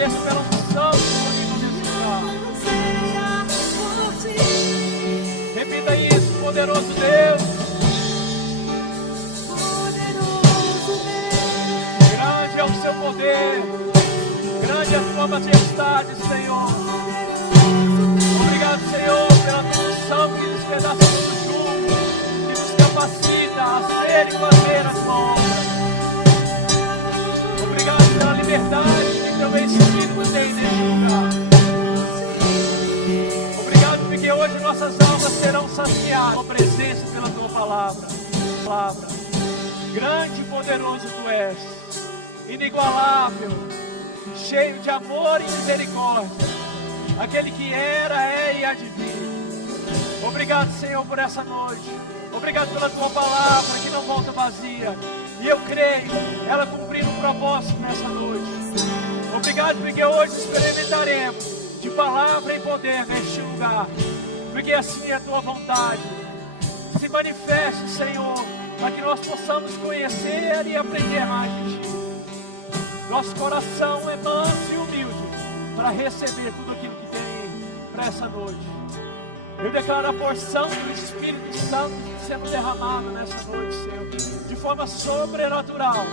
agradeço pela unção disponível nesse lugar. Repita isso, poderoso Deus. Grande é o seu poder, grande é a tua majestade, Senhor. Obrigado, Senhor, pela tua unção que despedaça todo jugo, que nos capacita a ser e fazer a tua obra. Obrigado pela liberdade que teu Espírito tem nesse lugar. Obrigado porque hoje nossas almas serão saciadas com a presença pela tua palavra. Grande e poderoso tu és, inigualável, cheio de amor e misericórdia, aquele que era, é e há de vir. Obrigado, Senhor, por essa noite. Obrigado pela tua palavra que não volta vazia. E eu creio, ela cumprir um propósito nessa noite. Obrigado porque hoje experimentaremos de palavra e poder neste lugar. Porque assim é a tua vontade. Se manifeste, Senhor, para que nós possamos conhecer e aprender mais de ti. Nosso coração é manso e humilde para receber tudo aquilo que tem para essa noite. Eu declaro a porção do Espírito Santo sendo derramada nessa noite, Senhor, de forma sobrenatural.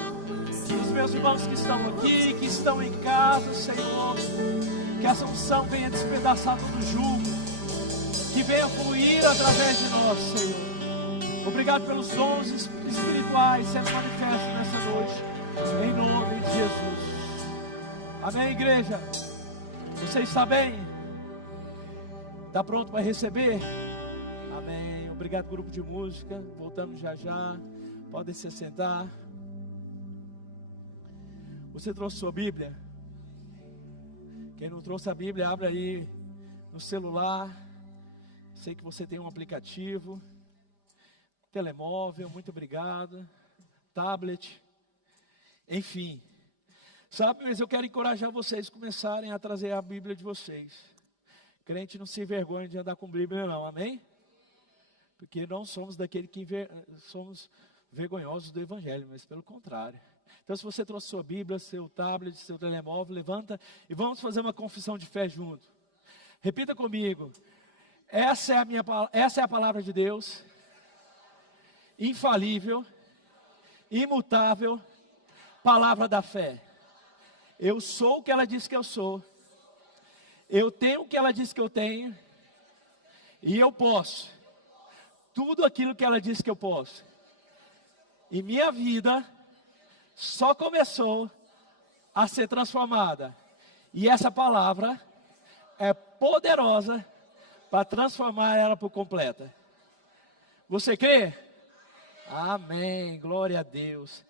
Os meus irmãos que estão aqui, que estão em casa, Senhor, que essa unção venha despedaçar todo jugo, que venha fluir através de nós, Senhor. Obrigado pelos dons espirituais sendo manifestos nessa noite, em nome de Jesus. Amém, igreja? Você está bem? Está pronto para receber? Amém. Obrigado, grupo de música. Voltamos já já. Podem se sentar. Você trouxe sua Bíblia? Quem não trouxe a Bíblia, abre aí no celular. Sei que você tem um aplicativo. Telemóvel, muito obrigado. Tablet. Enfim. Sabe, mas eu quero encorajar vocês a começarem a trazer a Bíblia de vocês. Crente não se envergonha de andar com Bíblia não, amém? Porque não somos daquele que somos vergonhosos do Evangelho, mas pelo contrário. Então se você trouxe sua Bíblia, seu tablet, seu telemóvel, levanta e vamos fazer uma confissão de fé junto. Repita comigo, essa é a palavra de Deus, infalível, imutável, palavra da fé. Eu sou o que ela diz que eu sou. Eu tenho o que ela diz que eu tenho. E eu posso tudo aquilo que ela diz que eu posso. E minha vida só começou a ser transformada. E essa palavra é poderosa para transformar ela por completa. Você crê? Amém, glória a Deus.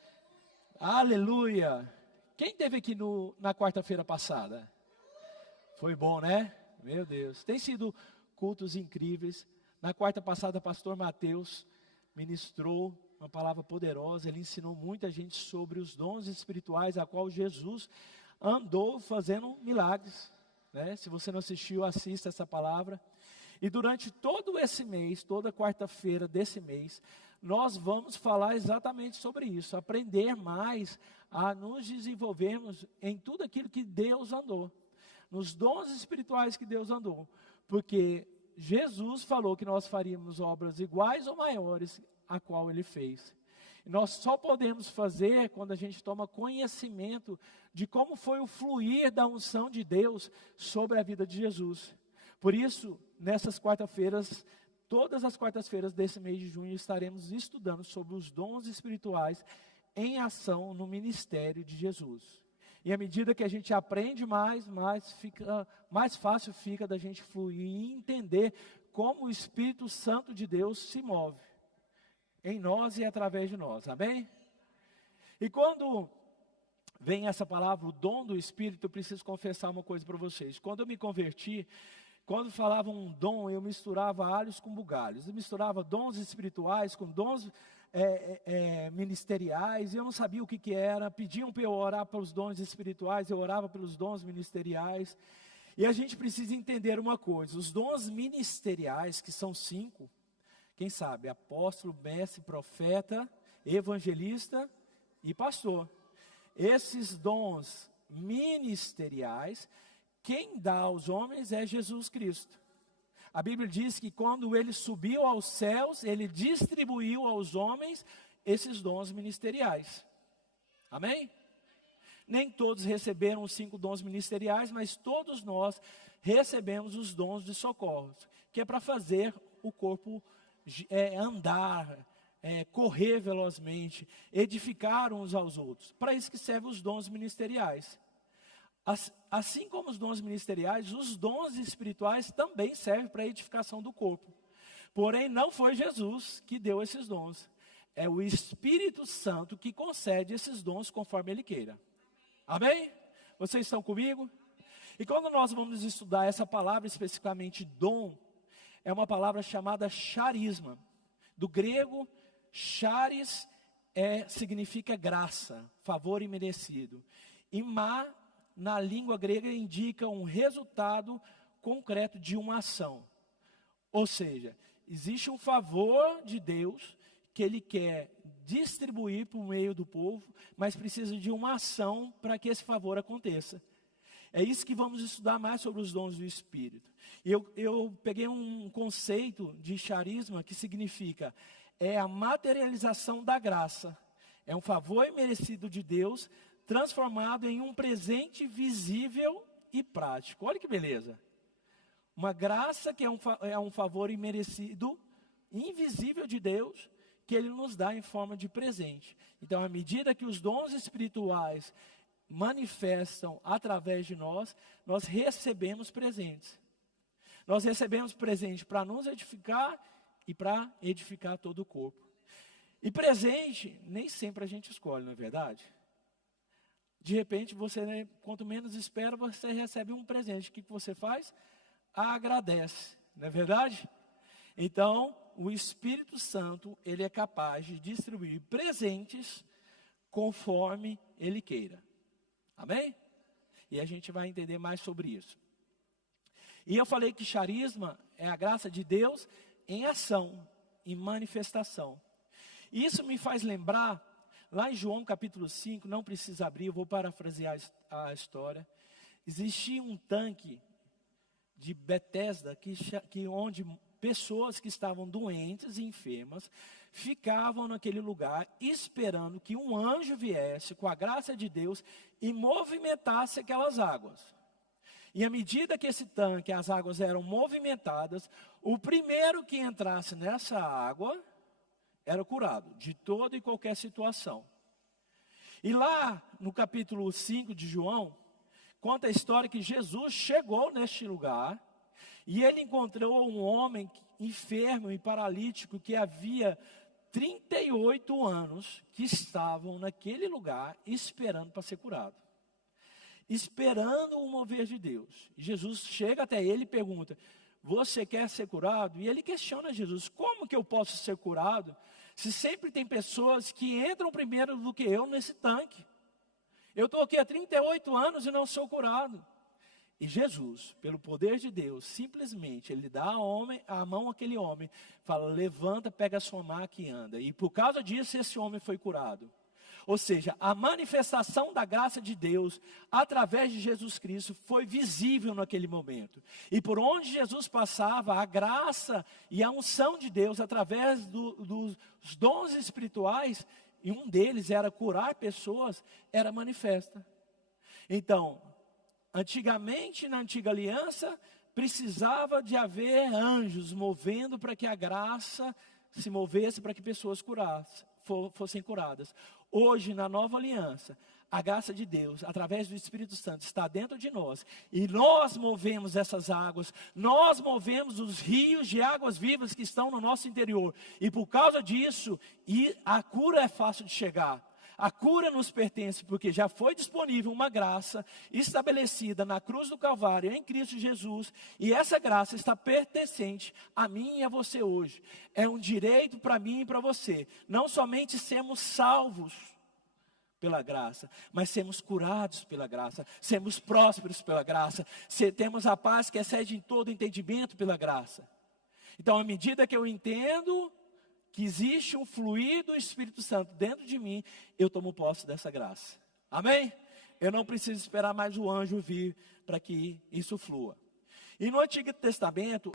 Aleluia. Quem esteve aqui na quarta-feira passada? Foi bom, né? Meu Deus. Tem sido cultos incríveis. Na quarta passada, pastor Mateus ministrou uma palavra poderosa. Ele ensinou muita gente sobre os dons espirituais, a qual Jesus andou fazendo milagres, né? Se você não assistiu, assista essa palavra. E durante todo esse mês, toda quarta-feira desse mês, nós vamos falar exatamente sobre isso. Aprender mais a nos desenvolvermos em tudo aquilo que Deus andou. Nos dons espirituais que Deus andou. Porque Jesus falou que nós faríamos obras iguais ou maiores a qual Ele fez. E nós só podemos fazer quando a gente toma conhecimento de como foi o fluir da unção de Deus sobre a vida de Jesus. Por isso, nessas quarta-feiras, todas as quartas-feiras desse mês de junho, estaremos estudando sobre os dons espirituais em ação no ministério de Jesus. E à medida que a gente aprende mais fácil fica da gente fluir e entender como o Espírito Santo de Deus se move em nós e através de nós, amém? E quando vem essa palavra, o dom do Espírito, eu preciso confessar uma coisa para vocês. Quando eu me converti, quando falavam um dom, eu misturava alhos com bugalhos. Eu misturava dons espirituais com dons ministeriais, e eu não sabia o que era. Pediam para eu orar pelos dons espirituais, eu orava pelos dons ministeriais. E a gente precisa entender uma coisa, os dons ministeriais, que são 5, quem sabe? Apóstolo, mestre, profeta, evangelista e pastor. Esses dons ministeriais, quem dá aos homens é Jesus Cristo. A Bíblia diz que quando ele subiu aos céus, ele distribuiu aos homens esses dons ministeriais. Amém? Nem todos receberam os 5 dons ministeriais, mas todos nós recebemos os dons de socorro, que é para fazer o corpo andar, correr velozmente, edificar uns aos outros. Para isso que servem os dons ministeriais. Assim como os dons ministeriais, os dons espirituais também servem para a edificação do corpo. Porém, não foi Jesus que deu esses dons. É o Espírito Santo que concede esses dons conforme Ele queira. Amém? Vocês estão comigo? E quando nós vamos estudar essa palavra, especificamente dom, é uma palavra chamada charisma. Do grego, charis significa graça, favor imerecido. E na língua grega, indica um resultado concreto de uma ação. Ou seja, existe um favor de Deus que Ele quer distribuir por meio do povo, mas precisa de uma ação para que esse favor aconteça. É isso que vamos estudar mais sobre os dons do Espírito. E eu peguei um conceito de charisma que significa, a materialização da graça. É um favor imerecido de Deus, transformado em um presente visível e prático. Olha que beleza. Uma graça que é um favor imerecido, invisível de Deus, que Ele nos dá em forma de presente. Então, à medida que os dons espirituais manifestam através de nós, nós recebemos presentes. Nós recebemos presente para nos edificar e para edificar todo o corpo. E presente, nem sempre a gente escolhe, não é verdade? De repente, você, quanto menos espera, você recebe um presente. O que você faz? Agradece, não é verdade? Então, o Espírito Santo, Ele é capaz de distribuir presentes conforme Ele queira. Amém? E a gente vai entender mais sobre isso. E eu falei que charisma é a graça de Deus em ação, em manifestação. E isso me faz lembrar, lá em João capítulo 5, não precisa abrir, eu vou parafrasear a história. Existia um tanque de Betesda, onde pessoas que estavam doentes e enfermas ficavam naquele lugar esperando que um anjo viesse com a graça de Deus e movimentasse aquelas águas. E à medida que esse tanque, as águas eram movimentadas, o primeiro que entrasse nessa água era curado de toda e qualquer situação. E lá no capítulo 5 de João, conta a história que Jesus chegou neste lugar e ele encontrou um homem enfermo e paralítico que havia 38 anos que estavam naquele lugar esperando para ser curado. Esperando o mover de Deus. E Jesus chega até ele e pergunta, você quer ser curado? E ele questiona Jesus, como que eu posso ser curado? Se sempre tem pessoas que entram primeiro do que eu nesse tanque. Eu estou aqui há 38 anos e não sou curado. E Jesus, pelo poder de Deus, simplesmente, Ele dá a mão àquele homem, fala, levanta, pega a sua maca e anda. E por causa disso, esse homem foi curado. Ou seja, a manifestação da graça de Deus, através de Jesus Cristo, foi visível naquele momento. E por onde Jesus passava, a graça e a unção de Deus, através dos dons espirituais, e um deles era curar pessoas, era manifesta. Então, antigamente, na antiga aliança, precisava de haver anjos movendo para que a graça se movesse para que pessoas fossem curadas. Hoje, na nova aliança, a graça de Deus, através do Espírito Santo, está dentro de nós. E nós movemos essas águas, nós movemos os rios de águas vivas que estão no nosso interior. E por causa disso, a cura é fácil de chegar. A cura nos pertence porque já foi disponível uma graça estabelecida na cruz do Calvário em Cristo Jesus. E essa graça está pertencente a mim e a você hoje. É um direito para mim e para você. Não somente sermos salvos pela graça, mas sermos curados pela graça. Sermos prósperos pela graça. Temos a paz que excede em todo entendimento pela graça. Então, à medida que eu entendo que existe um fluir do Espírito Santo dentro de mim, eu tomo posse dessa graça. Amém? Eu não preciso esperar mais o anjo vir para que isso flua. E no Antigo Testamento,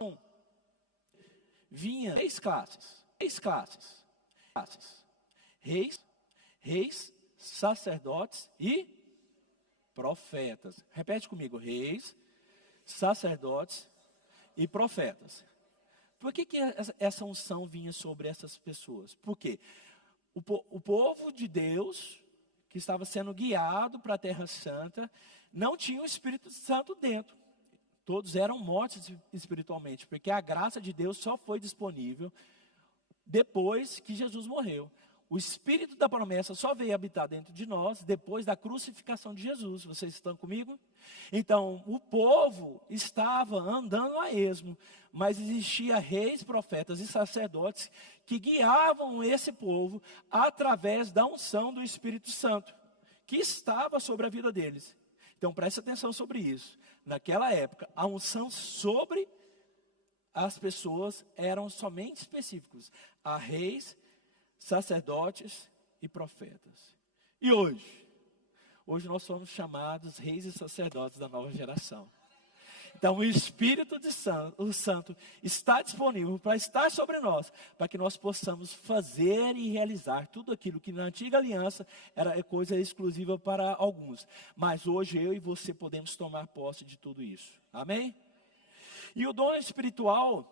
vinha três classes. Reis, sacerdotes e profetas. Repete comigo, reis, sacerdotes e profetas. Por que essa unção vinha sobre essas pessoas? Porque o povo de Deus, que estava sendo guiado para a Terra Santa, não tinha o Espírito Santo dentro. Todos eram mortos espiritualmente, porque a graça de Deus só foi disponível depois que Jesus morreu. O Espírito da promessa só veio habitar dentro de nós depois da crucificação de Jesus. Vocês estão comigo? Então, o povo estava andando a esmo, mas existia reis, profetas e sacerdotes que guiavam esse povo através da unção do Espírito Santo, que estava sobre a vida deles. Então, preste atenção sobre isso. Naquela época, a unção sobre as pessoas eram somente específicos a reis, sacerdotes e profetas. E hoje? Hoje nós somos chamados reis e sacerdotes da nova geração. Então o Espírito o Santo está disponível para estar sobre nós, para que nós possamos fazer e realizar tudo aquilo que na antiga aliança era coisa exclusiva para alguns. Mas hoje eu e você podemos tomar posse de tudo isso. Amém? E o dom espiritual,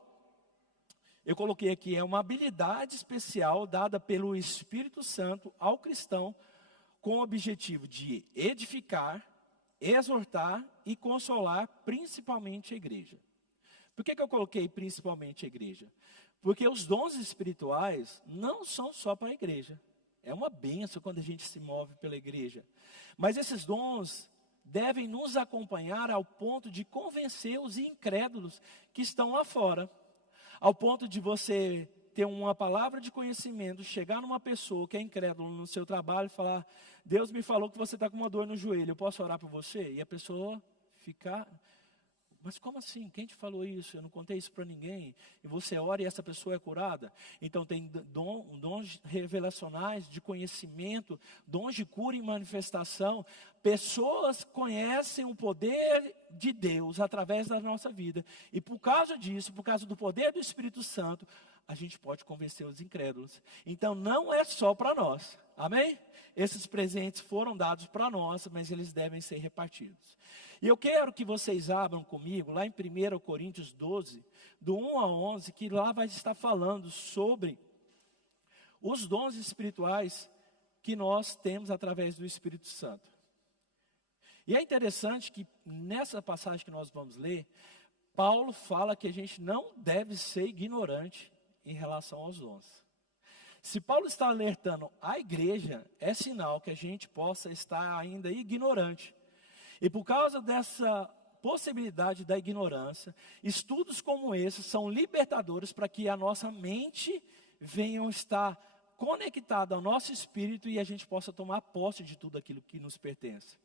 eu coloquei aqui, é uma habilidade especial dada pelo Espírito Santo ao cristão com o objetivo de edificar, exortar e consolar principalmente a igreja. Por que eu coloquei principalmente a igreja? Porque os dons espirituais não são só para a igreja. É uma bênção quando a gente se move pela igreja. Mas esses dons devem nos acompanhar ao ponto de convencer os incrédulos que estão lá fora. Ao ponto de você ter uma palavra de conhecimento, chegar numa pessoa que é incrédula no seu trabalho e falar: Deus me falou que você está com uma dor no joelho, eu posso orar por você? E a pessoa ficar: mas como assim? Quem te falou isso? Eu não contei isso para ninguém. E você ora e essa pessoa é curada? Então tem dons revelacionais de conhecimento, dons de cura e manifestação. Pessoas conhecem o poder de Deus através da nossa vida. E por causa disso, por causa do poder do Espírito Santo, a gente pode convencer os incrédulos. Então não é só para nós. Amém? Esses presentes foram dados para nós, mas eles devem ser repartidos. E eu quero que vocês abram comigo, lá em 1 Coríntios 12, do 1 a 11, que lá vai estar falando sobre os dons espirituais que nós temos através do Espírito Santo. E é interessante que nessa passagem que nós vamos ler, Paulo fala que a gente não deve ser ignorante em relação aos dons. Se Paulo está alertando a igreja, é sinal que a gente possa estar ainda ignorante. E por causa dessa possibilidade da ignorância, estudos como esse são libertadores para que a nossa mente venha estar conectada ao nosso espírito e a gente possa tomar posse de tudo aquilo que nos pertence.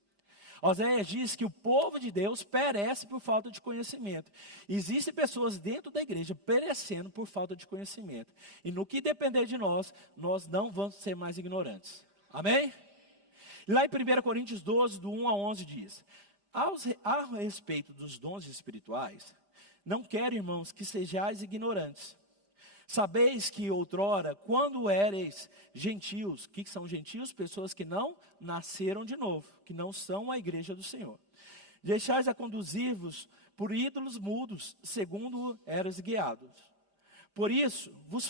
Oséias diz que o povo de Deus perece por falta de conhecimento. Existem pessoas dentro da igreja perecendo por falta de conhecimento. E no que depender de nós, nós não vamos ser mais ignorantes. Amém? Lá em 1 Coríntios 12, do 1 a 11 diz: a respeito dos dons espirituais, não quero, irmãos, que sejais ignorantes. Sabeis que outrora, quando éreis gentios, o que são gentios? Pessoas que não nasceram de novo, que não são a igreja do Senhor. Deixais a conduzir-vos por ídolos mudos, segundo eras guiados. Por isso vos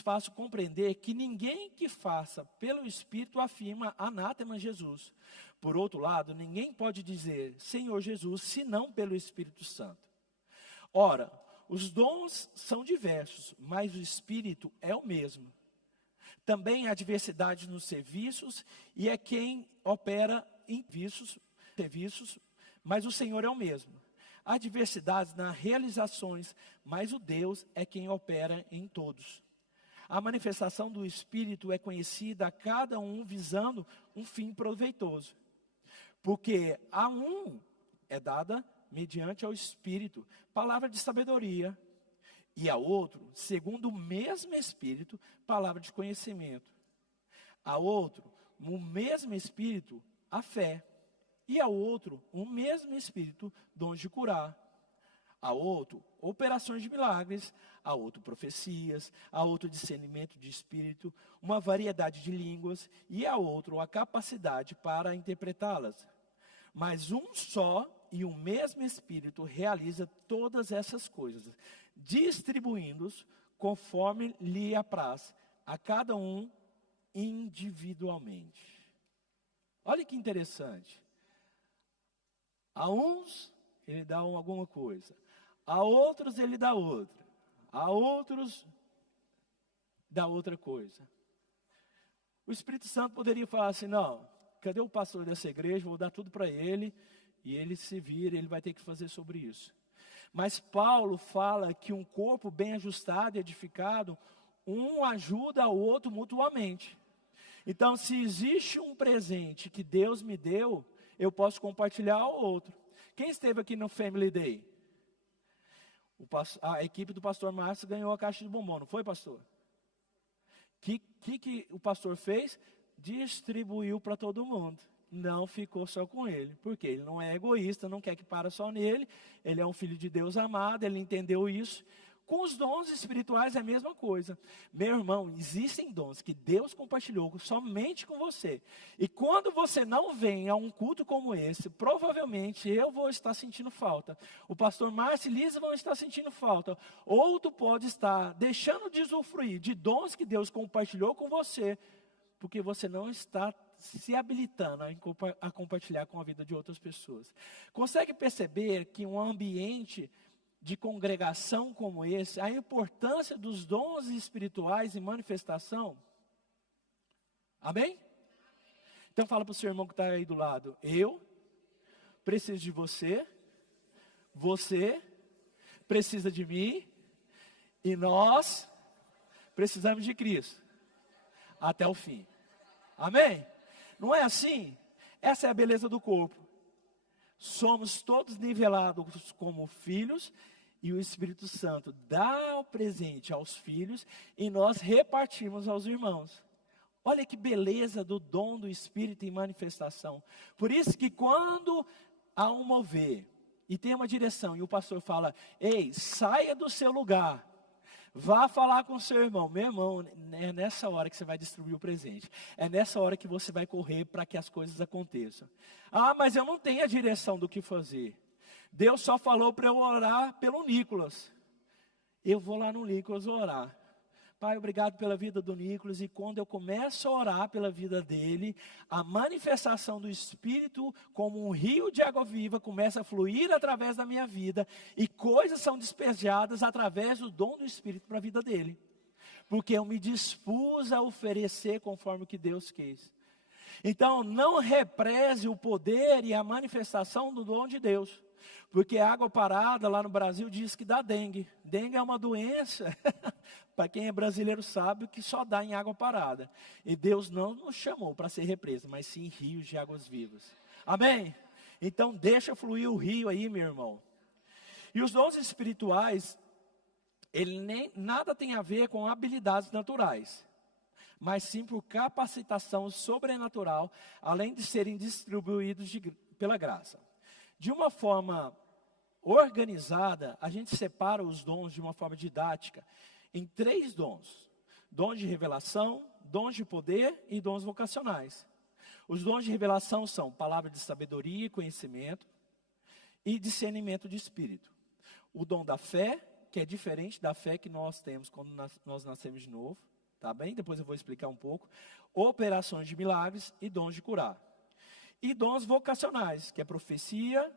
faço compreender que ninguém que faça pelo Espírito afirma anátema Jesus. Por outro lado, ninguém pode dizer Senhor Jesus, senão pelo Espírito Santo. Ora, os dons são diversos, mas o Espírito é o mesmo. Também há diversidade nos serviços, e é quem opera em serviços, mas o Senhor é o mesmo. Há diversidades nas realizações, mas o Deus é quem opera em todos. A manifestação do Espírito é conhecida a cada um visando um fim proveitoso. Porque a um é dada mediante ao Espírito palavra de sabedoria, e a outro, segundo o mesmo Espírito, palavra de conhecimento. A outro, o mesmo Espírito, a fé. E ao outro, o mesmo Espírito, dons de curar. A outro, operações de milagres. A outro, profecias. A outro, discernimento de espírito. Uma variedade de línguas. E a outro, a capacidade para interpretá-las. Mas um só e o mesmo Espírito realiza todas essas coisas, distribuindo-os conforme lhe apraz, a cada um individualmente. Olha que interessante. A uns ele dá alguma coisa, a outros ele dá outra, a outros dá outra coisa. O Espírito Santo poderia falar assim: não, cadê o pastor dessa igreja? Vou dar tudo para ele, e ele se vira, ele vai ter que fazer sobre isso. Mas Paulo fala que um corpo bem ajustado e edificado, um ajuda o outro mutuamente. Então, se existe um presente que Deus me deu, eu posso compartilhar ao outro. Quem esteve aqui no Family Day? A equipe do pastor Márcio ganhou a caixa de bombom, não foi, pastor? Que o pastor fez? Distribuiu para todo mundo. Não ficou só com ele, porque ele não é egoísta, não quer que para só nele. Ele é um filho de Deus amado, ele entendeu isso. Com os dons espirituais é a mesma coisa. Meu irmão, existem dons que Deus compartilhou somente com você. E quando você não vem a um culto como esse, provavelmente eu vou estar sentindo falta. O pastor Márcio e Lisa vão estar sentindo falta. Ou tu pode estar deixando de usufruir de dons que Deus compartilhou com você, porque você não está se habilitando a compartilhar com a vida de outras pessoas. Consegue perceber que um ambiente de congregação como esse, a importância dos dons espirituais em manifestação? Amém? Então fala para o seu irmão que está aí do lado: eu preciso de você, você precisa de mim, e nós precisamos de Cristo, até o fim. Amém? Não é assim? Essa é a beleza do corpo. Somos todos nivelados como filhos, e o Espírito Santo dá o presente aos filhos, e nós repartimos aos irmãos. Olha que beleza do dom do Espírito em manifestação. Por isso que quando há um mover, e tem uma direção, e o pastor fala: ei, saia do seu lugar, vá falar com o seu irmão. Meu irmão, é nessa hora que você vai distribuir o presente. É nessa hora que você vai correr para que as coisas aconteçam. Ah, mas eu não tenho a direção do que fazer. Deus só falou para eu orar pelo Nicolas. Eu vou lá no Nicolas orar. Pai, obrigado pela vida do Nicolas. E quando eu começo a orar pela vida dele, a manifestação do Espírito, como um rio de água viva, começa a fluir através da minha vida. E coisas são despejadas através do dom do Espírito para a vida dele. Porque eu me dispus a oferecer conforme o que Deus quis. Então, não represe o poder e a manifestação do dom de Deus. Porque a água parada lá no Brasil diz que dá dengue. Dengue é uma doença, para quem é brasileiro sabe, que só dá em água parada. E Deus não nos chamou para ser represa, mas sim rios de águas vivas. Amém? Então deixa fluir o rio aí, meu irmão. E os dons espirituais, nada tem a ver com habilidades naturais, mas sim por capacitação sobrenatural, além de serem distribuídos pela graça. De uma forma organizada, a gente separa os dons de uma forma didática em 3 dons: dons de revelação, dons de poder e dons vocacionais. Os dons de revelação são palavra de sabedoria e conhecimento e discernimento de espírito. O dom da fé, que é diferente da fé que nós temos quando nós nascemos de novo, tá bem? Depois eu vou explicar um pouco. Operações de milagres e dons de curar. E dons vocacionais, que é profecia,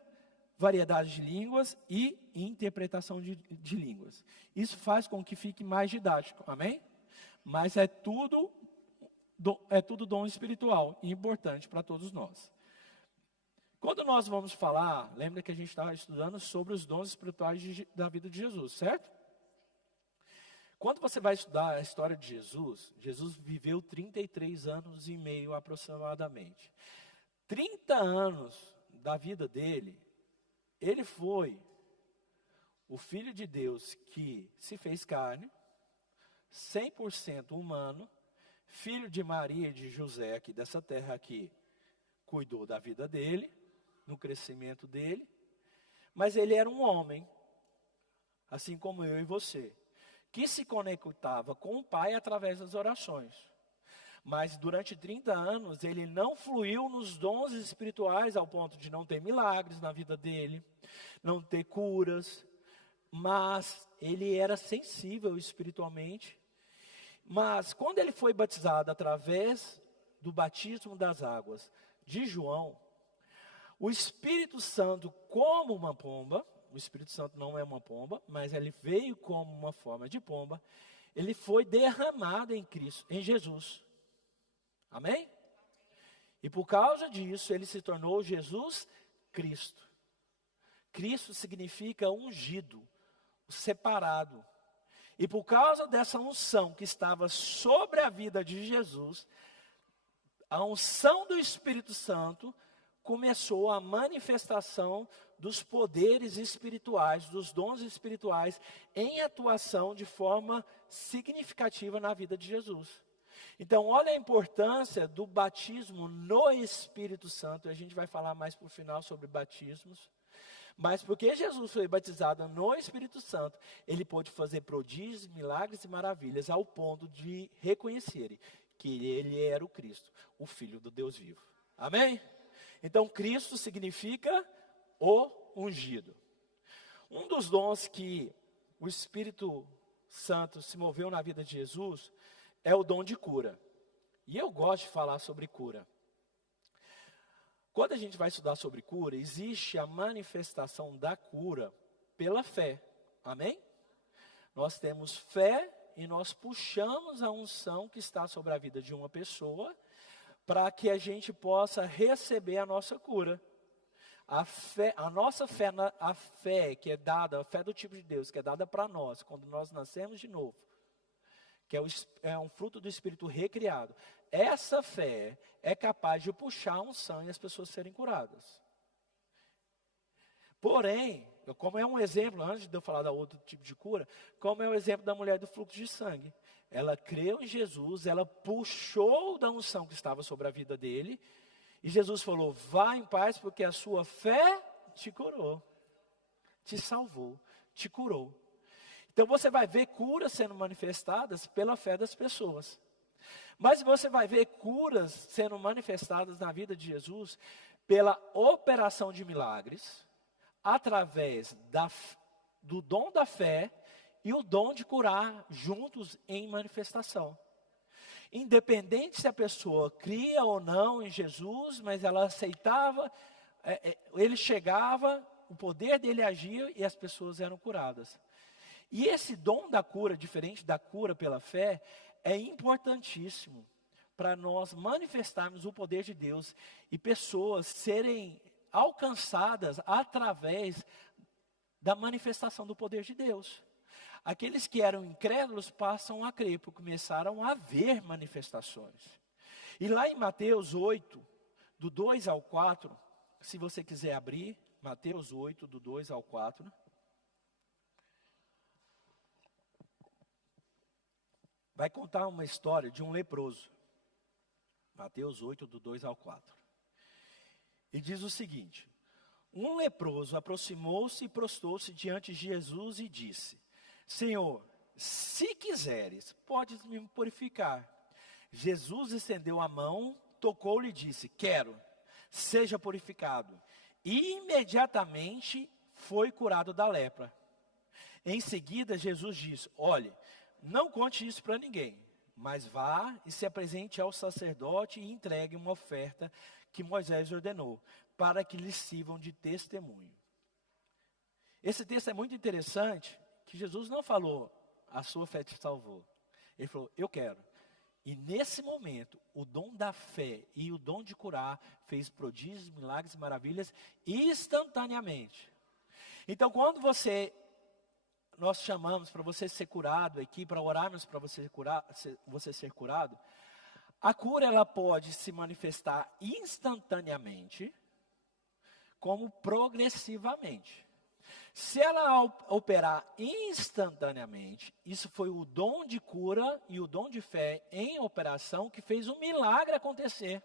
variedade de línguas e interpretação de línguas. Isso faz com que fique mais didático, amém? Mas é tudo dom espiritual e importante para todos nós. Quando nós vamos falar, lembra que a gente estava estudando sobre os dons espirituais da vida de Jesus, certo? Quando você vai estudar a história de Jesus, Jesus viveu 33 anos e meio aproximadamente. 30 anos da vida dele, ele foi o Filho de Deus que se fez carne, 100% humano, filho de Maria e de José, aqui dessa terra aqui, cuidou da vida dele, no crescimento dele, mas ele era um homem, assim como eu e você, que se conectava com o Pai através das orações. Mas durante 30 anos ele não fluiu nos dons espirituais ao ponto de não ter milagres na vida dele, não ter curas, mas ele era sensível espiritualmente. Mas quando ele foi batizado através do batismo das águas de João, o Espírito Santo, como uma pomba, o Espírito Santo não é uma pomba, mas ele veio como uma forma de pomba, ele foi derramado em Cristo, em Jesus. Amém? E por causa disso, ele se tornou Jesus Cristo. Cristo significa ungido, separado. E por causa dessa unção que estava sobre a vida de Jesus, a unção do Espírito Santo começou a manifestação dos poderes espirituais, dos dons espirituais, em atuação de forma significativa na vida de Jesus. Então, olha a importância do batismo no Espírito Santo. A gente vai falar mais para o final sobre batismos. Mas porque Jesus foi batizado no Espírito Santo, ele pôde fazer prodígios, milagres e maravilhas, ao ponto de reconhecerem que ele era o Cristo, o Filho do Deus vivo. Amém? Então, Cristo significa o ungido. Um dos dons que o Espírito Santo se moveu na vida de Jesus é o dom de cura. E eu gosto de falar sobre cura. Quando a gente vai estudar sobre cura, existe a manifestação da cura pela fé. Amém? Nós temos fé e nós puxamos a unção que está sobre a vida de uma pessoa para que a gente possa receber a nossa cura. A fé, a nossa fé, a fé que é dada, a fé do tipo de Deus, que é dada para nós, quando nós nascemos de novo, que é um fruto do Espírito recriado. Essa fé é capaz de puxar a unção e as pessoas serem curadas. Porém, como é um exemplo, antes de eu falar da outro tipo de cura, como é o exemplo da mulher do fluxo de sangue. Ela creu em Jesus, ela puxou da unção que estava sobre a vida dele, e Jesus falou, vá em paz porque a sua fé te curou, te salvou, te curou. Então você vai ver curas sendo manifestadas pela fé das pessoas. Mas você vai ver curas sendo manifestadas na vida de Jesus pela operação de milagres, através do dom da fé e o dom de curar juntos em manifestação. Independente se a pessoa cria ou não em Jesus, mas ela aceitava, ele chegava, o poder dele agia e as pessoas eram curadas. E esse dom da cura, diferente da cura pela fé, é importantíssimo para nós manifestarmos o poder de Deus e pessoas serem alcançadas através da manifestação do poder de Deus. Aqueles que eram incrédulos passam a crer, porque começaram a ver manifestações. E lá em Mateus 8, do 2 ao 4, se você quiser abrir, Mateus 8, do 2 ao 4. Vai contar uma história de um leproso. Mateus 8, do 2 ao 4. E diz o seguinte: um leproso aproximou-se e prostou-se diante de Jesus e disse, Senhor, se quiseres, podes me purificar. Jesus estendeu a mão, tocou-lhe e disse, quero, seja purificado. E imediatamente foi curado da lepra. Em seguida, Jesus disse, olhe, não conte isso para ninguém, mas vá e se apresente ao sacerdote e entregue uma oferta que Moisés ordenou, para que lhes sirvam de testemunho. Esse texto é muito interessante, que Jesus não falou, a sua fé te salvou. Ele falou, eu quero. E nesse momento, o dom da fé e o dom de curar fez prodígios, milagres e maravilhas instantaneamente. Então, quando nós chamamos para você ser curado aqui, para orarmos para você ser curado, a cura ela pode se manifestar instantaneamente, como progressivamente. Se ela operar instantaneamente, isso foi o dom de cura e o dom de fé em operação que fez um milagre acontecer.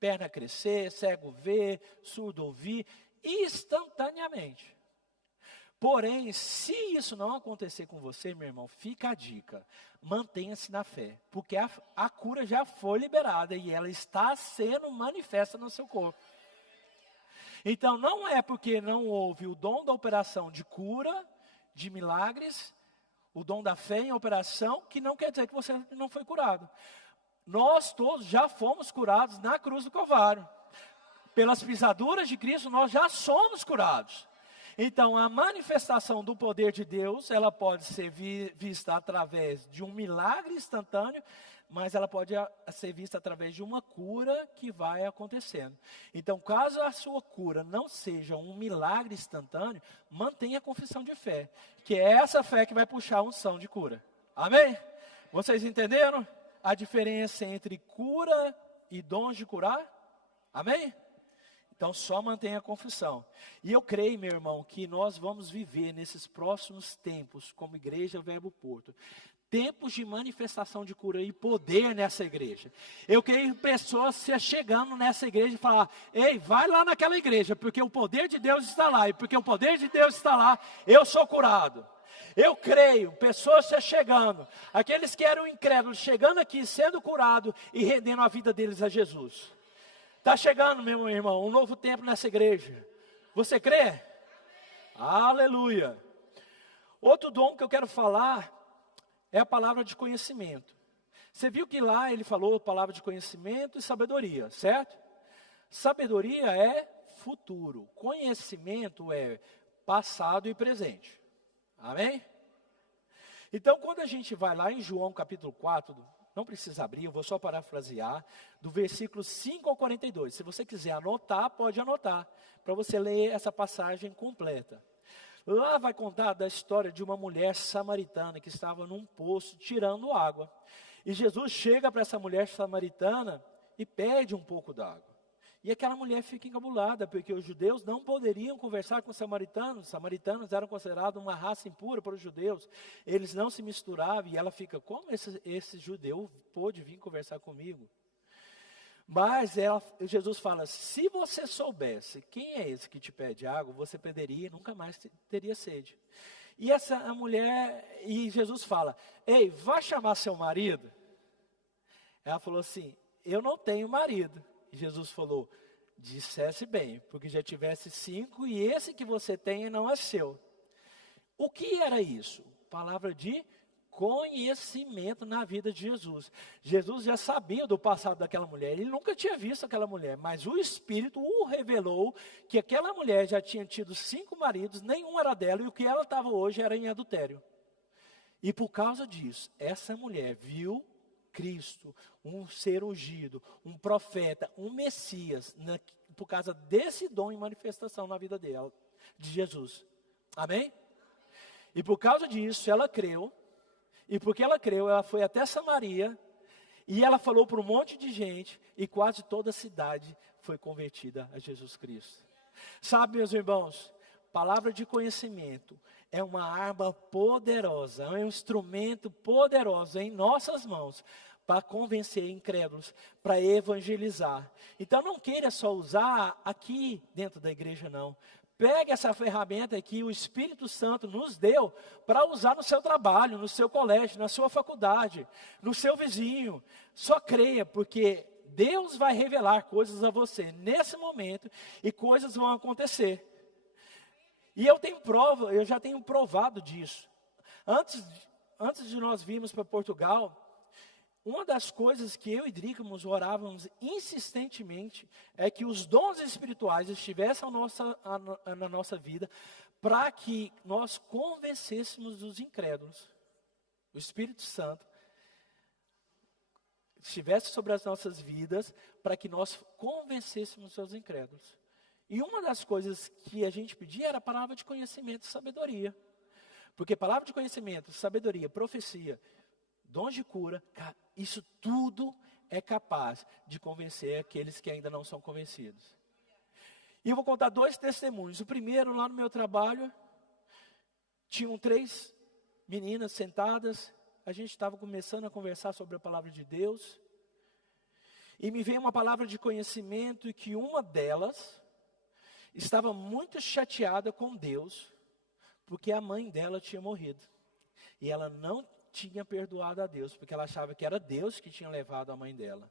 perna crescer, cego ver, surdo ouvir, instantaneamente. Porém, se isso não acontecer com você, meu irmão, fica a dica, mantenha-se na fé, porque a cura já foi liberada e ela está sendo manifesta no seu corpo. Então, não é porque não houve o dom da operação de cura, de milagres, o dom da fé em operação, que não quer dizer que você não foi curado. Nós todos já fomos curados na cruz do Calvário. Pelas pisaduras de Cristo, nós já somos curados. Então, a manifestação do poder de Deus, ela pode ser vista através de um milagre instantâneo, mas ela pode ser vista através de uma cura que vai acontecendo. Então, caso a sua cura não seja um milagre instantâneo, mantenha a confissão de fé, que é essa fé que vai puxar a unção de cura. Amém? Vocês entenderam a diferença entre cura e dons de curar? Amém? Então, só mantenha a confissão. E eu creio, meu irmão, que nós vamos viver nesses próximos tempos, como Igreja Verbo Porto, tempos de manifestação de cura e poder nessa igreja. Eu creio pessoas chegando nessa igreja e falar: ei, vai lá naquela igreja, porque o poder de Deus está lá. E porque o poder de Deus está lá, eu sou curado. Eu creio, pessoas chegando, aqueles que eram incrédulos, chegando aqui, sendo curados e rendendo a vida deles a Jesus. Está chegando, meu irmão, um novo tempo nessa igreja. Você crê? Aleluia. Outro dom que eu quero falar é a palavra de conhecimento. Você viu que lá ele falou palavra de conhecimento e sabedoria, certo? Sabedoria é futuro. Conhecimento é passado e presente. Amém? Então, quando a gente vai lá em João capítulo 4, não precisa abrir, eu vou só parafrasear, do versículo 5 ao 42. Se você quiser anotar, pode anotar, para você ler essa passagem completa. Lá vai contar da história de uma mulher samaritana que estava num poço tirando água. E Jesus chega para essa mulher samaritana e pede um pouco d'água. E aquela mulher fica encabulada, porque os judeus não poderiam conversar com os samaritanos. Os samaritanos eram considerados uma raça impura para os judeus. Eles não se misturavam e ela fica: como esse judeu pôde vir conversar comigo? Mas Jesus fala: se você soubesse quem é esse que te pede água, você perderia e nunca mais teria sede. E a mulher, e Jesus fala: ei, vá chamar seu marido. Ela falou assim: eu não tenho marido. E Jesus falou: dissesse bem, porque já tivesse 5 e esse que você tem não é seu. O que era isso? Palavra de conhecimento na vida de Jesus. Jesus já sabia do passado daquela mulher, ele nunca tinha visto aquela mulher, mas o Espírito o revelou que aquela mulher já tinha tido 5 maridos, nenhum era dela, e o que ela estava hoje era em adultério. E por causa disso, essa mulher viu Cristo, um ser ungido, um profeta, um Messias, por causa desse dom em manifestação na vida dela, de Jesus. Amém? E por causa disso, ela creu. E porque ela creu, ela foi até Samaria. E ela falou para um monte de gente. E quase toda a cidade foi convertida a Jesus Cristo. Sabe, meus irmãos, palavra de conhecimento é uma arma poderosa, é um instrumento poderoso em nossas mãos para convencer incrédulos, para evangelizar. Então não queira só usar aqui dentro da igreja, não. Pegue essa ferramenta que o Espírito Santo nos deu para usar no seu trabalho, no seu colégio, na sua faculdade, no seu vizinho. Só creia, porque Deus vai revelar coisas a você nesse momento e coisas vão acontecer. E eu já tenho provado disso. Antes de nós virmos para Portugal, uma das coisas que eu e Drícamos orávamos insistentemente é que os dons espirituais estivessem na nossa vida para que nós convencêssemos os incrédulos. O Espírito Santo estivesse sobre as nossas vidas para que nós convencêssemos os incrédulos. E uma das coisas que a gente pedia era a palavra de conhecimento e sabedoria. Porque palavra de conhecimento, sabedoria, profecia, dons de cura, isso tudo é capaz de convencer aqueles que ainda não são convencidos. E eu vou contar 2 testemunhos. O primeiro, lá no meu trabalho, tinham 3 meninas sentadas. A gente estava começando a conversar sobre a palavra de Deus. E me veio uma palavra de conhecimento que uma delas estava muito chateada com Deus, porque a mãe dela tinha morrido. E ela não tinha perdoado a Deus, porque ela achava que era Deus que tinha levado a mãe dela.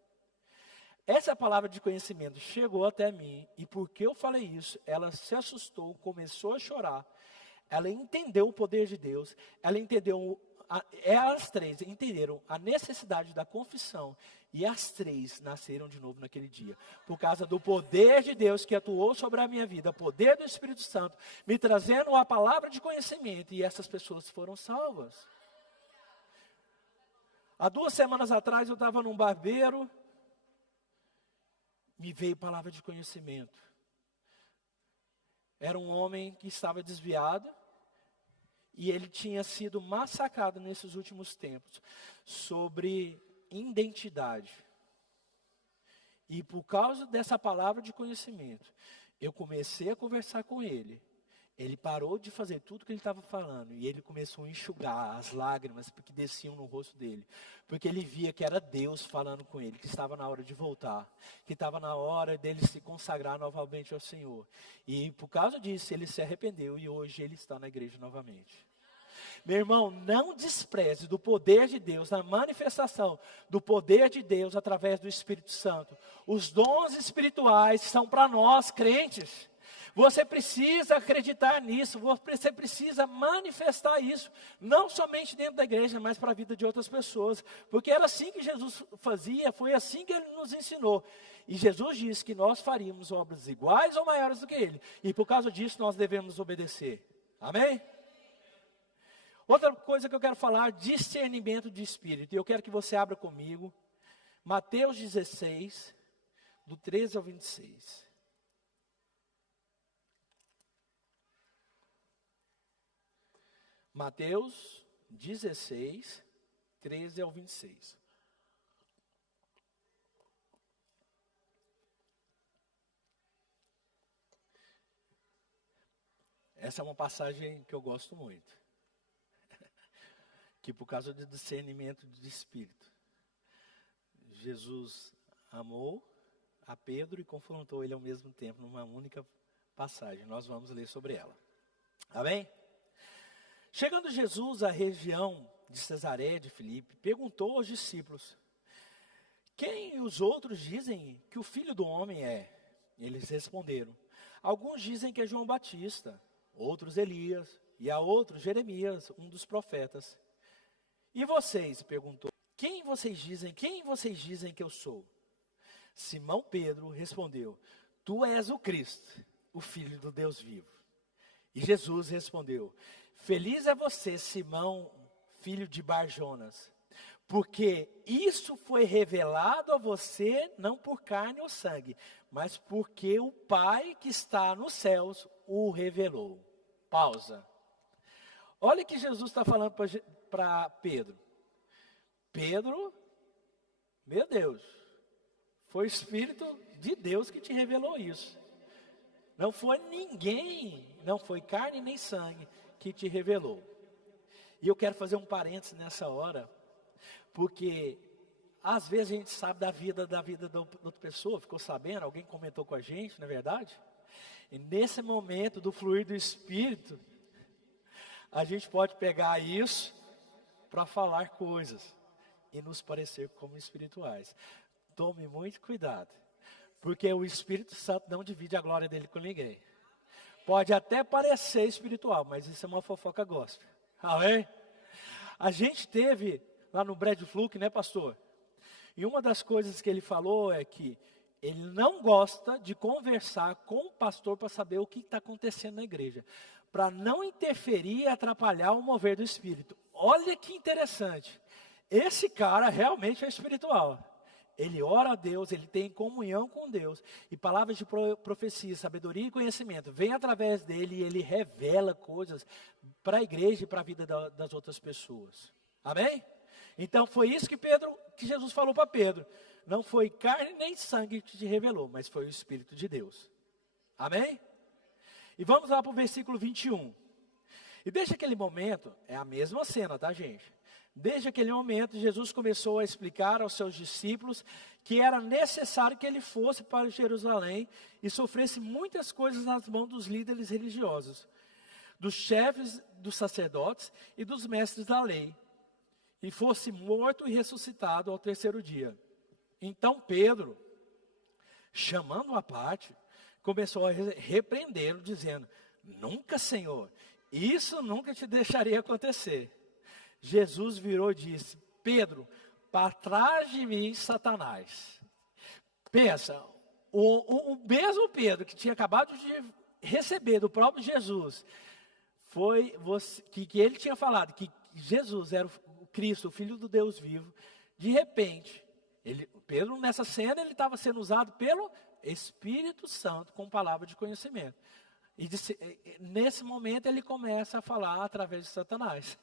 Essa palavra de conhecimento chegou até mim, e porque eu falei isso, ela se assustou, começou a chorar. Ela entendeu o poder de Deus, ela entendeu, elas três entenderam a necessidade da confissão, e as três nasceram de novo naquele dia. Por causa do poder de Deus que atuou sobre a minha vida, o poder do Espírito Santo, me trazendo a palavra de conhecimento, e essas pessoas foram salvas. Há 2 semanas atrás eu estava num barbeiro, me veio palavra de conhecimento. Era um homem que estava desviado, e ele tinha sido massacrado nesses últimos tempos, sobre identidade. E por causa dessa palavra de conhecimento, eu comecei a conversar com ele. Ele parou de fazer tudo que ele estava falando, e ele começou a enxugar as lágrimas que desciam no rosto dele. Porque ele via que era Deus falando com ele, que estava na hora de voltar, que estava na hora dele se consagrar novamente ao Senhor. E por causa disso, ele se arrependeu, e hoje ele está na igreja novamente. Meu irmão, não despreze do poder de Deus, na manifestação do poder de Deus através do Espírito Santo. Os dons espirituais são para nós, crentes. Você precisa acreditar nisso, você precisa manifestar isso, não somente dentro da igreja, mas para a vida de outras pessoas. Porque era assim que Jesus fazia, foi assim que Ele nos ensinou. E Jesus disse que nós faríamos obras iguais ou maiores do que Ele. E por causa disso nós devemos obedecer. Amém? Outra coisa que eu quero falar, discernimento de espírito. E eu quero que você abra comigo, Mateus 16, do 13 ao 26. Mateus 16, 13 ao 26. Essa é uma passagem que eu gosto muito. Que por causa do discernimento de espírito, Jesus amou a Pedro e confrontou ele ao mesmo tempo, numa única passagem. Nós vamos ler sobre ela. Amém? Chegando Jesus à região de Cesareia de Filipe, perguntou aos discípulos: quem os outros dizem que o Filho do Homem é? Eles responderam: alguns dizem que é João Batista, outros Elias, e a outros Jeremias, um dos profetas. E vocês? Perguntou. Quem vocês dizem que eu sou? Simão Pedro respondeu: tu és o Cristo, o Filho do Deus vivo. E Jesus respondeu: feliz é você, Simão, filho de Barjonas, porque isso foi revelado a você não por carne ou sangue, mas porque o Pai que está nos céus o revelou. Pausa. Olha o que Jesus está falando para Pedro. Pedro, meu Deus, foi o Espírito de Deus que te revelou isso. Não foi ninguém, não foi carne nem sangue que te revelou. E eu quero fazer um parênteses nessa hora, porque às vezes a gente sabe da vida da outra pessoa, ficou sabendo, alguém comentou com a gente, não é verdade? E nesse momento do fluir do Espírito, a gente pode pegar isso para falar coisas e nos parecer como espirituais. Tome muito cuidado, porque o Espírito Santo não divide a glória dele com ninguém. Pode até parecer espiritual, mas isso é uma fofoca gospel. Amém? A gente teve lá no Brad Fluke, né, pastor? E uma das coisas que ele falou é que ele não gosta de conversar com o pastor para saber o que está acontecendo na igreja, para não interferir e atrapalhar o mover do Espírito. Olha que interessante. Esse cara realmente é espiritual. Ele ora a Deus, ele tem comunhão com Deus. E palavras de profecia, sabedoria e conhecimento vêm através dele e ele revela coisas para a igreja e para a vida das outras pessoas. Amém? Então foi isso que Jesus falou para Pedro. Não foi carne nem sangue que te revelou, mas foi o Espírito de Deus. Amém? E vamos lá para o versículo 21. E desde aquele momento, é a mesma cena, tá, gente? Desde aquele momento, Jesus começou a explicar aos seus discípulos que era necessário que ele fosse para Jerusalém e sofresse muitas coisas nas mãos dos líderes religiosos, dos chefes dos sacerdotes e dos mestres da lei, e fosse morto e ressuscitado ao terceiro dia. Então Pedro, chamando-o à parte, começou a repreendê-lo, dizendo: nunca, Senhor, isso nunca te deixaria acontecer. Jesus virou e disse: Pedro, para trás de mim, Satanás. Pensa, o mesmo Pedro que tinha acabado de receber do próprio Jesus, que ele tinha falado que Jesus era o Cristo, o Filho do Deus vivo. De repente, Pedro nessa cena, ele estava sendo usado pelo Espírito Santo com palavra de conhecimento. E nesse momento ele começa a falar através de Satanás.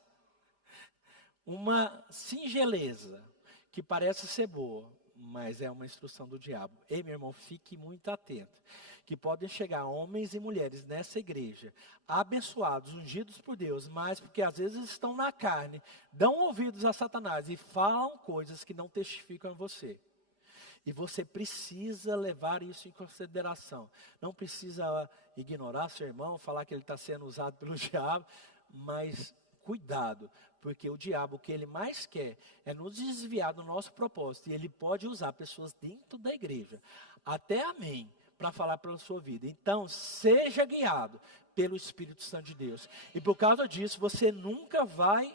Uma singeleza que parece ser boa, mas é uma instrução do diabo. Ei, meu irmão, fique muito atento, que podem chegar homens e mulheres nessa igreja, abençoados, ungidos por Deus, mas porque às vezes estão na carne, dão ouvidos a Satanás e falam coisas que não testificam a você. E você precisa levar isso em consideração. Não precisa ignorar seu irmão, falar que ele está sendo usado pelo diabo, mas cuidado, porque o diabo, o que ele mais quer é nos desviar do nosso propósito. E ele pode usar pessoas dentro da igreja, até amém, para falar pela sua vida. Então, seja guiado pelo Espírito Santo de Deus. E por causa disso, você nunca vai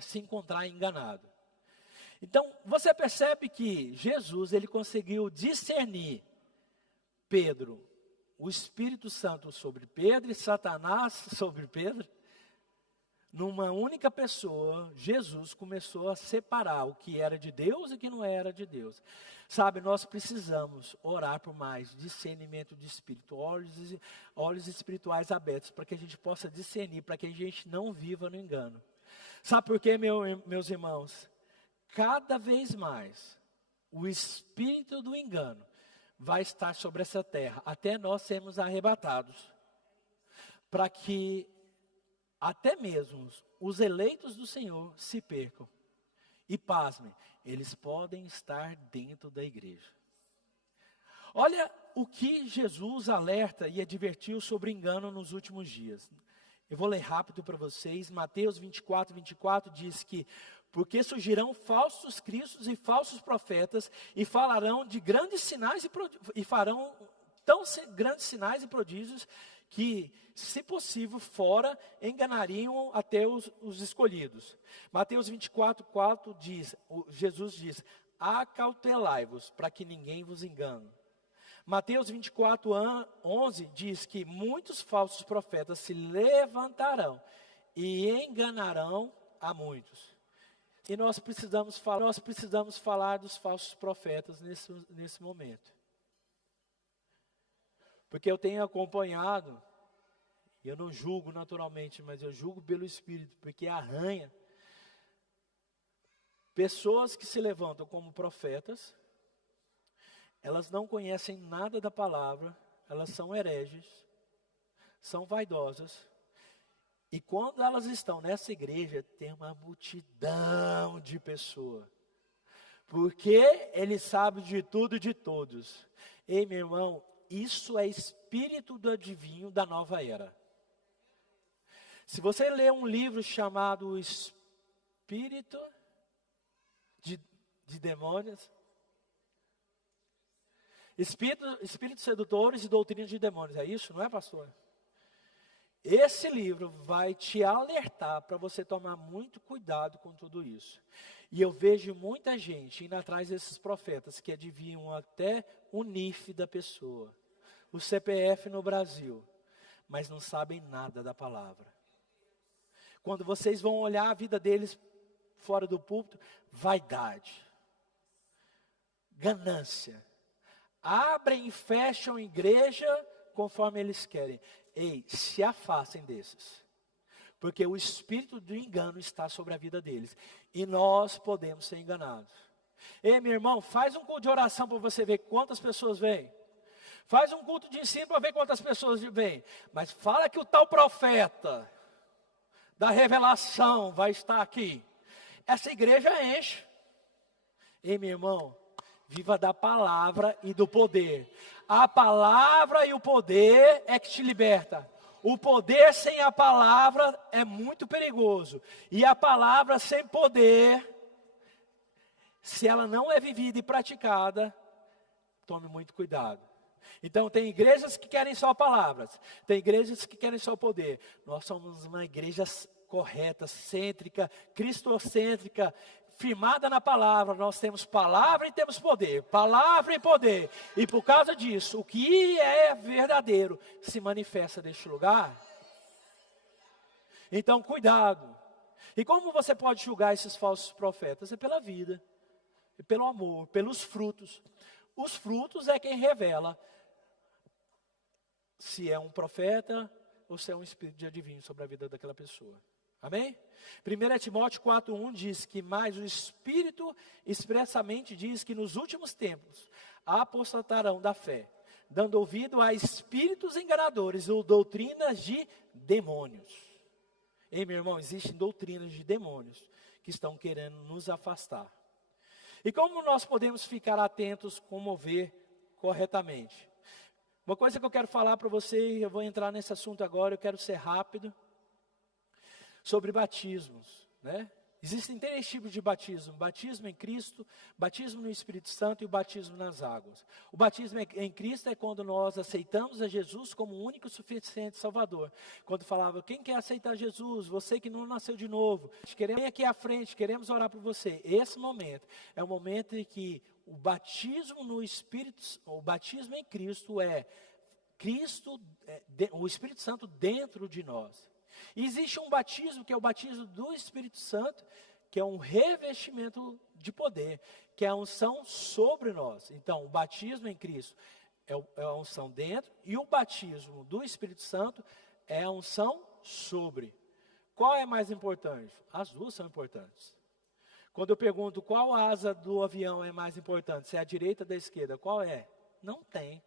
se encontrar enganado. Então, você percebe que Jesus, ele conseguiu discernir Pedro, o Espírito Santo sobre Pedro e Satanás sobre Pedro. Numa única pessoa, Jesus começou a separar o que era de Deus e o que não era de Deus. Sabe, nós precisamos orar por mais discernimento de espírito, olhos espirituais abertos, para que a gente possa discernir, para que a gente não viva no engano. Sabe por quê, meus irmãos? Cada vez mais, o espírito do engano vai estar sobre essa terra, até nós sermos arrebatados, para que até mesmo os eleitos do Senhor se percam. E pasmem, eles podem estar dentro da igreja. Olha o que Jesus alerta e advertiu sobre engano nos últimos dias. Eu vou ler rápido para vocês. Mateus 24 diz que: porque surgirão falsos cristos e falsos profetas, e falarão de grandes sinais e farão tão grandes sinais e prodígios, que, se possível, fora enganariam até os escolhidos. Mateus 24:4 diz, Jesus diz: acautelai-vos, para que ninguém vos engane. Mateus 24:11 diz que muitos falsos profetas se levantarão e enganarão a muitos. E nós precisamos falar dos falsos profetas nesse momento. Porque eu tenho acompanhado, e eu não julgo naturalmente, mas eu julgo pelo Espírito, porque arranha pessoas que se levantam como profetas. Elas não conhecem nada da palavra, elas são hereges, são vaidosas. E quando elas estão nessa igreja, tem uma multidão de pessoas. Porque ele sabe de tudo e de todos. Ei, meu irmão, isso é espírito do adivinho da nova era. Se você ler um livro chamado Espírito de Demônios, Espíritos Sedutores e Doutrinas de Demônios, é isso, não é, pastor? Esse livro vai te alertar para você tomar muito cuidado com tudo isso. E eu vejo muita gente indo atrás desses profetas que adivinham até o NIF da pessoa, o CPF no Brasil, mas não sabem nada da palavra. Quando vocês vão olhar a vida deles fora do púlpito, vaidade, ganância, abrem e fecham igreja conforme eles querem. Ei, se afastem desses, porque o espírito do engano está sobre a vida deles, e nós podemos ser enganados. Ei, meu irmão, faz um culto de oração para você ver quantas pessoas vêm. Faz um culto de ensino para ver quantas pessoas vêm. Mas fala que o tal profeta da revelação vai estar aqui. Essa igreja enche. Ei, meu irmão, Viva da palavra e do poder. A palavra e o poder é que te liberta. O poder sem a palavra é muito perigoso. E a palavra sem poder, se ela não é vivida e praticada, tome muito cuidado. Então, tem igrejas que querem só palavras, tem igrejas que querem só poder. Nós somos uma igreja correta, cêntrica, cristocêntrica, firmada na palavra. Nós temos palavra e temos poder, palavra e poder. E por causa disso, o que é verdadeiro se manifesta neste lugar. Então, cuidado. E como você pode julgar esses falsos profetas? É pela vida, é pelo amor, pelos frutos. Os frutos é quem revela se é um profeta ou se é um espírito de adivinho sobre a vida daquela pessoa. Amém? 1 Timóteo 4:1 diz que mais o Espírito expressamente diz que nos últimos tempos apostatarão da fé, dando ouvido a espíritos enganadores ou doutrinas de demônios. Ei, meu irmão, existem doutrinas de demônios que estão querendo nos afastar. E como nós podemos ficar atentos com mover corretamente? Uma coisa que eu quero falar para você, eu vou entrar nesse assunto agora, eu quero ser rápido, sobre batismos, né? Existem 3 tipos de batismo: batismo em Cristo, batismo no Espírito Santo e o batismo nas águas. O batismo em Cristo é quando nós aceitamos a Jesus como o único e suficiente Salvador. Quando falava, quem quer aceitar Jesus? Você que não nasceu de novo. Vem aqui à frente, queremos orar por você. Esse momento é o momento em que o batismo no Espírito, o batismo em Cristo é Cristo, o Espírito Santo dentro de nós. E existe um batismo que é o batismo do Espírito Santo, que é um revestimento de poder, que é a unção sobre nós. Então, o batismo em Cristo é a unção dentro, e o batismo do Espírito Santo é a unção sobre. Qual é mais importante? As duas são importantes. Quando eu pergunto qual asa do avião é mais importante, se é a direita ou da esquerda, qual é? Não tem.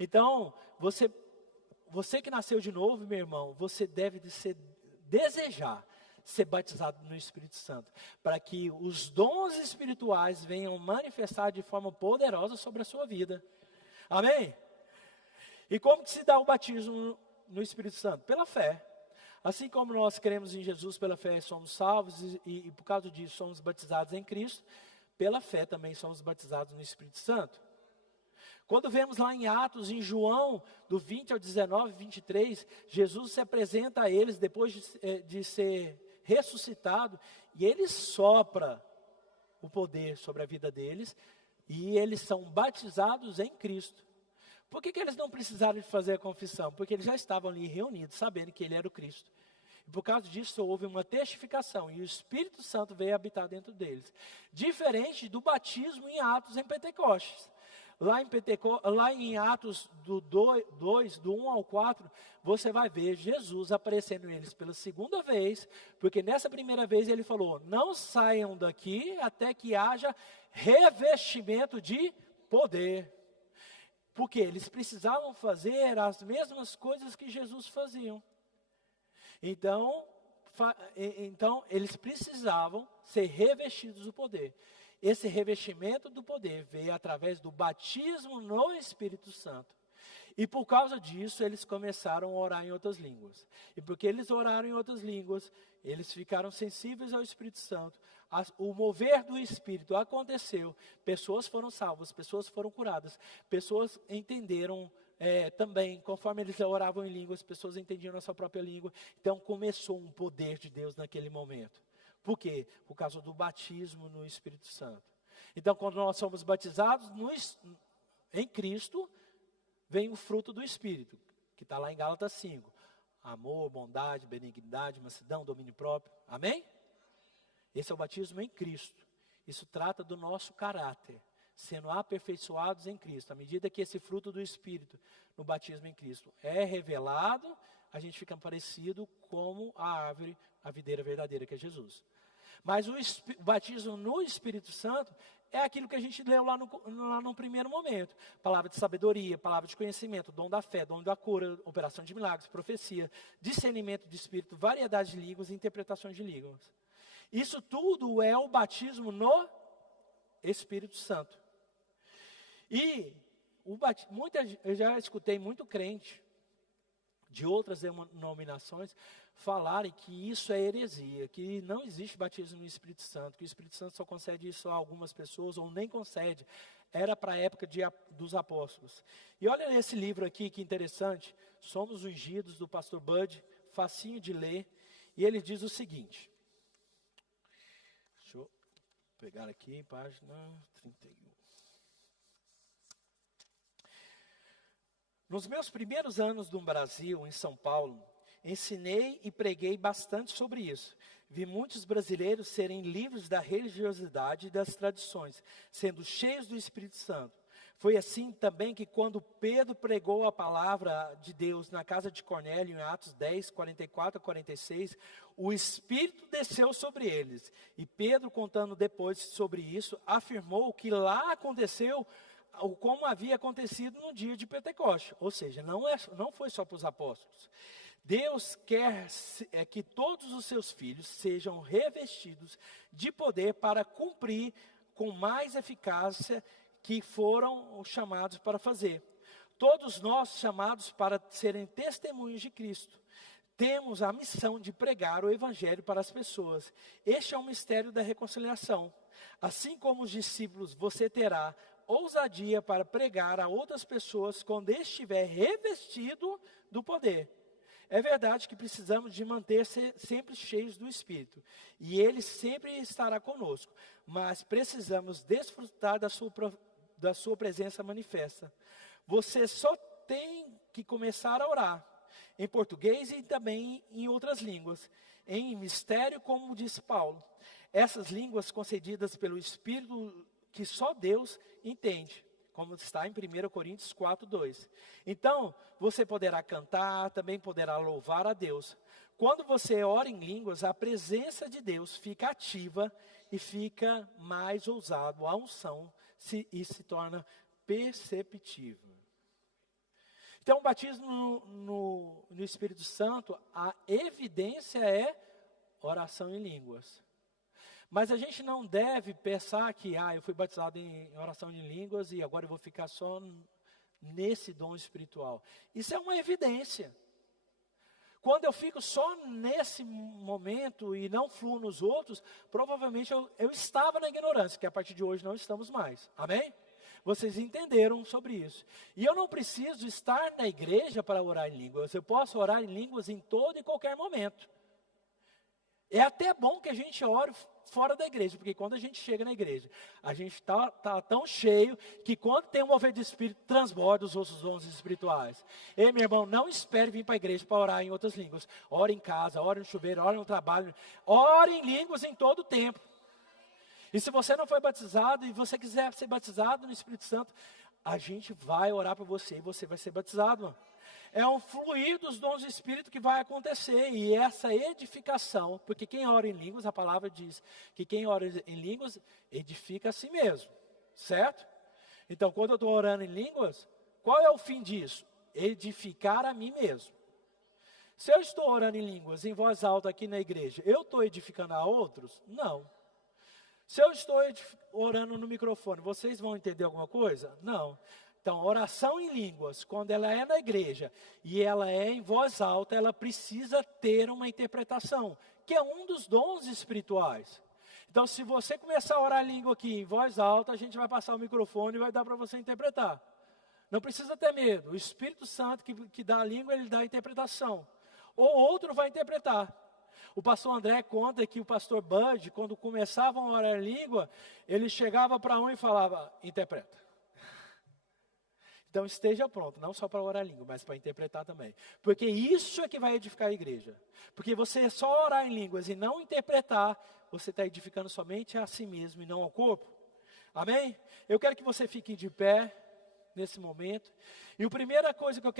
Então, você que nasceu de novo, meu irmão, você deve desejar ser batizado no Espírito Santo, para que os dons espirituais venham manifestar de forma poderosa sobre a sua vida. Amém? E como que se dá o batismo no Espírito Santo? Pela fé. Assim como nós cremos em Jesus pela fé, somos salvos e por causa disso somos batizados em Cristo, pela fé também somos batizados no Espírito Santo. Quando vemos lá em Atos, em João, do 20 ao 19, 23, Jesus se apresenta a eles depois de ser ressuscitado, e ele sopra o poder sobre a vida deles, e eles são batizados em Cristo. Por que eles não precisaram de fazer a confissão? Porque eles já estavam ali reunidos, sabendo que ele era o Cristo. E por causa disso houve uma testificação, e o Espírito Santo veio habitar dentro deles. Diferente do batismo em Atos em Pentecostes. Lá em Atos do 2, do 1 ao 4, você vai ver Jesus aparecendo eles pela segunda vez, porque nessa primeira vez ele falou, não saiam daqui até que haja revestimento de poder. Porque eles precisavam fazer as mesmas coisas que Jesus fazia. Então eles precisavam ser revestidos do poder. Esse revestimento do poder veio através do batismo no Espírito Santo. E por causa disso, eles começaram a orar em outras línguas. E porque eles oraram em outras línguas, eles ficaram sensíveis ao Espírito Santo. O mover do Espírito aconteceu. Pessoas foram salvas, pessoas foram curadas. Pessoas entenderam também, conforme eles oravam em línguas, pessoas entendiam a sua própria língua. Então começou um poder de Deus naquele momento. Por quê? Por causa do batismo no Espírito Santo. Então, quando nós somos batizados em Cristo, vem o fruto do Espírito, que está lá em Gálatas 5. Amor, bondade, benignidade, mansidão, domínio próprio. Amém? Esse é o batismo em Cristo. Isso trata do nosso caráter, sendo aperfeiçoados em Cristo. À medida que esse fruto do Espírito, no batismo em Cristo, é revelado, a gente fica parecido como a árvore, a videira verdadeira, que é Jesus. Mas o batismo no Espírito Santo é aquilo que a gente leu lá no primeiro momento. Palavra de sabedoria, palavra de conhecimento, dom da fé, dom da cura, operação de milagres, profecia, discernimento de espírito, variedade de línguas e interpretações de línguas. Isso tudo é o batismo no Espírito Santo. E eu já escutei muito crente de outras denominações falarem que isso é heresia, que não existe batismo no Espírito Santo, que o Espírito Santo só concede isso a algumas pessoas, ou nem concede. Era para a época dos apóstolos. E olha esse livro aqui, que interessante, Somos Ungidos, do pastor Bud, facinho de ler, e ele diz o seguinte, deixa eu pegar aqui, página 31. Nos meus primeiros anos no Brasil, em São Paulo, ensinei e preguei bastante sobre isso. Vi muitos brasileiros serem livres da religiosidade e das tradições, sendo cheios do Espírito Santo. Foi assim também que quando Pedro pregou a palavra de Deus na casa de Cornélio, em Atos 10, 44 a 46, o Espírito desceu sobre eles. E Pedro, contando depois sobre isso, afirmou que lá aconteceu como havia acontecido no dia de Pentecostes. Ou seja, não foi só para os apóstolos. Deus quer que todos os seus filhos sejam revestidos de poder para cumprir com mais eficácia que foram chamados para fazer. Todos nós chamados para serem testemunhos de Cristo. Temos a missão de pregar o Evangelho para as pessoas. Este é o mistério da reconciliação. Assim como os discípulos, você terá ousadia para pregar a outras pessoas quando estiver revestido do poder. É verdade que precisamos de manter-se sempre cheios do Espírito, e Ele sempre estará conosco, mas precisamos desfrutar da sua presença manifesta. Você só tem que começar a orar, em português e também em outras línguas, em mistério, como disse Paulo. Essas línguas concedidas pelo Espírito que só Deus entende, como está em 1 Coríntios 4, 2. Então, você poderá cantar, também poderá louvar a Deus. Quando você ora em línguas, a presença de Deus fica ativa e fica mais ousado. A unção se torna perceptível. Então, o batismo no Espírito Santo, a evidência é oração em línguas. Mas a gente não deve pensar que, eu fui batizado em oração em línguas e agora eu vou ficar só nesse dom espiritual. Isso é uma evidência. Quando eu fico só nesse momento e não fluo nos outros, provavelmente eu estava na ignorância, que a partir de hoje não estamos mais. Amém? Vocês entenderam sobre isso. E eu não preciso estar na igreja para orar em línguas. Eu posso orar em línguas em todo e qualquer momento. É até bom que a gente ore fora da igreja, porque quando a gente chega na igreja, a gente está tão cheio, que quando tem um mover de espírito, transborda os outros dons espirituais. Ei, meu irmão, não espere vir para a igreja para orar em outras línguas. Ore em casa, ore no chuveiro, ore no trabalho. Ore em línguas em todo o tempo. E se você não foi batizado, e você quiser ser batizado no Espírito Santo, a gente vai orar por você, e você vai ser batizado, mano. É um fluir dos dons do Espírito que vai acontecer. E essa edificação, porque quem ora em línguas, a palavra diz que quem ora em línguas edifica a si mesmo, certo? Então, quando eu estou orando em línguas, qual é o fim disso? Edificar a mim mesmo. Se eu estou orando em línguas em voz alta aqui na igreja, eu estou edificando a outros? Não. Se eu estou orando no microfone, vocês vão entender alguma coisa? Não. Então, oração em línguas, quando ela é na igreja e ela é em voz alta, ela precisa ter uma interpretação, que é um dos dons espirituais. Então, se você começar a orar em língua aqui em voz alta, a gente vai passar o microfone e vai dar para você interpretar. Não precisa ter medo. O Espírito Santo que dá a língua, ele dá a interpretação. Ou outro vai interpretar. O pastor André conta que o pastor Bud, quando começavam a orar em língua, ele chegava para um e falava, interpreta. Então esteja pronto, não só para orar em língua, mas para interpretar também. Porque isso é que vai edificar a igreja. Porque você só orar em línguas e não interpretar, você está edificando somente a si mesmo e não ao corpo. Amém? Eu quero que você fique de pé nesse momento. E a primeira coisa que eu quero